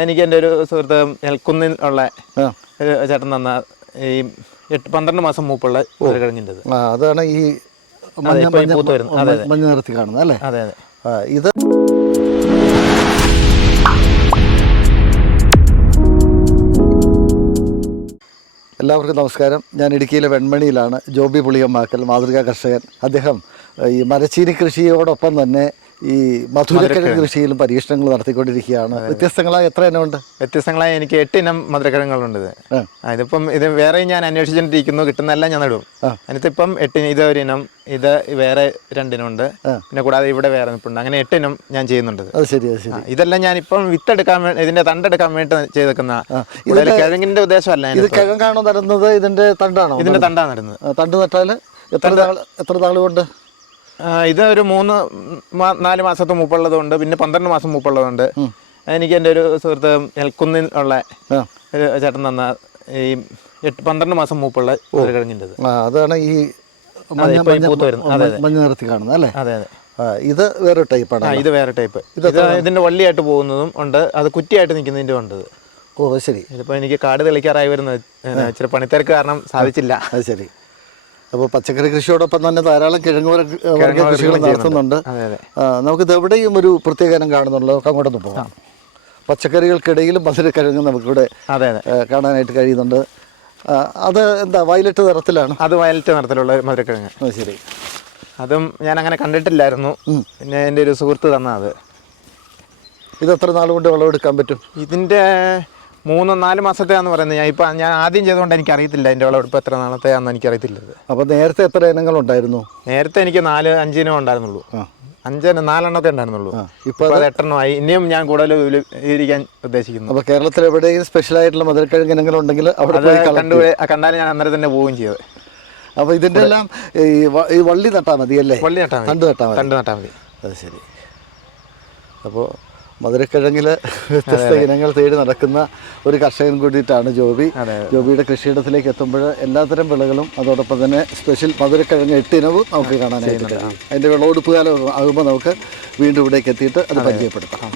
എനിക്ക് എൻ്റെ ഒരു സുഹൃത്ത് നെൽക്കുന്നിൽ ഉള്ള ഒരു ചേട്ടൻ തന്ന ഈ 12 മാസം മൂപ്പുള്ള മധുരക്കിഴങ്ങിൻ്റെ അതാണ് ഈ പൂത്ത് വരുന്നത്. മഞ്ഞ നിറത്തി കാണുന്നത് അല്ലേ? അതെ അതെ. ഇത് എല്ലാവർക്കും നമസ്കാരം. ഞാൻ ഇടുക്കിയിലെ വെൺമണിയിലാണ്. ജോബി പുളിയമ്മാക്കൽ മാതൃകാ കർഷകൻ. അദ്ദേഹം ഈ മരച്ചീനി കൃഷിയോടൊപ്പം തന്നെ ഈ മധുരക്കിഴങ്ങ് കൃഷിയിലും പരീക്ഷണങ്ങൾ നടത്തിക്കൊണ്ടിരിക്കുകയാണ്. വ്യത്യസ്തങ്ങളായ എത്ര ഇനമുണ്ട്? വ്യത്യസ്തങ്ങളായ എനിക്ക് 8 ഇനം മധുരക്കിഴങ്ങുകളുണ്ട്. ഇതിപ്പം ഇത് വേറെയും ഞാൻ അന്വേഷിച്ചിരിക്കുന്നു, കിട്ടുന്നതെല്ലാം ഞാൻ നടും. അതിനകത്തിപ്പം 8 ഇത് ഒരു ഇനം, ഇത് വേറെ 2 ഇനമുണ്ട്, പിന്നെ കൂടാതെ ഇവിടെ വേറെ നിൽപ്പുണ്ട്. അങ്ങനെ 8 ഇനം ഞാൻ ചെയ്യുന്നുണ്ട്. അത് ശരി, അത് ശരി. ഇതെല്ലാം ഞാൻ ഇപ്പം വിത്തെടുക്കാൻ വേണ്ടി, ഇതിന്റെ തണ്ടെടുക്കാൻ വേണ്ടി ചെയ്തേക്കുന്ന കിഴങ്ങിന്റെ ഉദ്ദേശമല്ല. ഇത് കിഴങ്ങാണോ നടുന്നത്? ഇതിന്റെ തണ്ടാണോ? ഇതിന്റെ തണ്ടാണ് നടുന്നത്. തണ്ട് നട്ടാൽ എത്ര നാൾ കൊണ്ട്? ഇത് ഒരു 3-4 മാസത്തെ മൂപ്പുള്ളതുകൊണ്ട്, പിന്നെ 12 മാസം മൂപ്പുള്ളതുകൊണ്ട്. എനിക്ക് എൻ്റെ ഒരു സുഹൃത്ത് നെൽക്കുന്നിൽ ഉള്ള ഒരു ചേട്ടൻ തന്ന ഈ 12 മാസം മൂപ്പുള്ള മധുരക്കിഴങ്ങിൻ്റെ അതാണ് ഈ പൂത്ത് വരുന്നത്. മഞ്ഞ നിറത്തി കാണുന്നത് അല്ലേ? അതെ അതെ. ഇത് വേറെ ടൈപ്പാണ്. ഇത് വേറെ ടൈപ്പ്. ഇത് ഇതിൻ്റെ വള്ളിയായിട്ട് പോകുന്നതും ഉണ്ട്, അത് കുറ്റിയായിട്ട് നിൽക്കുന്നതിൻ്റെ ഉണ്ട്. ഓ ശരി. ഇതിപ്പോൾ എനിക്ക് കാട് തെളിക്കാറായി വരുന്നത്, ഇച്ചിരി പണിത്തിരക്ക് കാരണം സാധിച്ചില്ല. അത് ശരി. അപ്പോൾ പച്ചക്കറി കൃഷിയോടൊപ്പം തന്നെ ധാരാളം കിഴങ്ങ് കൃഷികൾ നടത്തുന്നുണ്ട്. നമുക്കിത് എവിടെയും ഒരു പ്രത്യേക ഇനം കാണുന്നുള്ളൂ. നമുക്ക് അങ്ങോട്ടൊന്ന് പോകാം. പച്ചക്കറികൾക്കിടയിലും മധുരക്കിഴങ്ങ് നമുക്കിവിടെ കാണാനായിട്ട് കഴിയുന്നുണ്ട്. അത് എന്താ, വയലറ്റ് നിറത്തിലാണ്? അത് വയലറ്റ് നിറത്തിലുള്ള മധുരക്കിഴങ്ങ്. ശരി. അതും ഞാൻ അങ്ങനെ കണ്ടിട്ടില്ലായിരുന്നു, പിന്നെ എൻ്റെ ഒരു സുഹൃത്ത് തന്ന അത്. ഇത് എത്ര നാൾ കൊണ്ട് വിളവെടുക്കാൻ പറ്റും? ഇതിൻ്റെ 3-4 മാസത്തെയാന്ന് പറയുന്നത്. ഞാൻ ആദ്യം ചെയ്തുകൊണ്ട് എനിക്കറിയത്തില്ല എൻ്റെ വിളവെടുപ്പ് എത്ര നാളത്തെയാണെന്ന് എനിക്കറിയത്തില്ല. അപ്പോൾ നേരത്തെ എത്ര ഇനങ്ങളുണ്ടായിരുന്നു? നേരത്തെ എനിക്ക് 4-5 ഇനം ഉണ്ടായിരുന്നുള്ളൂ. 4 ഉണ്ടായിരുന്നുള്ളൂ. ഇപ്പോൾ അത് 8 എണ്ണമായി. ഇനിയും ഞാൻ കൂടുതൽ വിപുലീകരിക്കാൻ ഉദ്ദേശിക്കുന്നു. അപ്പോൾ കേരളത്തിൽ എവിടെയും സ്പെഷ്യലായിട്ടുള്ള മധുരക്കിഴങ്ങ് ഇനങ്ങളുണ്ടെങ്കിൽ അവിടെ കണ്ടാൽ ഞാൻ അന്നേരം തന്നെ പോവുകയും ചെയ്തത്. അപ്പോൾ ഇതിൻ്റെ എല്ലാം ഈ വള്ളി നട്ടാൽ മതി അല്ലേ? വള്ളി നട്ടാൽ മതി, തണ്ട് നട്ടാൽ മതി. അത് ശരി. അപ്പോൾ മധുരക്കിഴങ്ങിൽ വ്യത്യസ്ത ഇനങ്ങൾ തേടി നടക്കുന്ന ഒരു കർഷകൻ കൂടിയിട്ടാണ് ജോബി. ജോബിയുടെ കൃഷിയിടത്തിലേക്ക് എത്തുമ്പോൾ എല്ലാത്തരം വിളകളും, അതോടൊപ്പം തന്നെ സ്പെഷ്യൽ മധുരക്കിഴങ്ങ് 8 ഇനവും നമുക്ക് കാണാനായിട്ട് കഴിയും. അതിൻ്റെ വിളവെടുപ്പ് കാലം ആകുമ്പോൾ നമുക്ക് വീണ്ടും ഇവിടേക്ക് എത്തിയിട്ട് അത് പരിചയപ്പെടുത്താം.